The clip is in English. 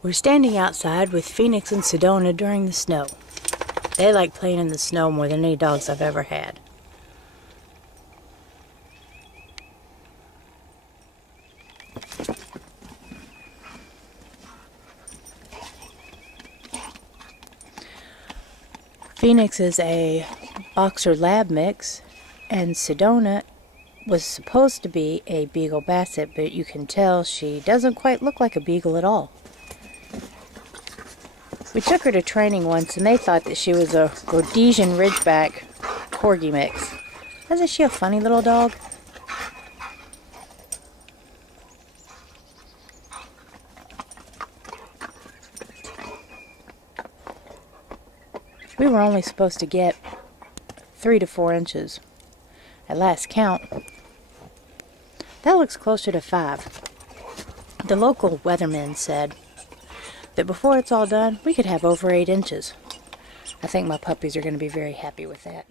We're standing outside with Phoenix and Sedona during the snow. They like playing in the snow more than any dogs I've ever had. Phoenix is a Boxer Lab mix, and Sedona was supposed to be a Beagle Basset, but you can tell she doesn't quite look like a beagle at all. We took her to training once and they thought that she was a Rhodesian Ridgeback Corgi mix. Isn't she a funny little dog? We were only supposed to get 3 to 4 inches at last count. That looks closer to 5. The local weatherman said that before it's all done, we could have over 8 inches. I think my puppies are going to be very happy with that.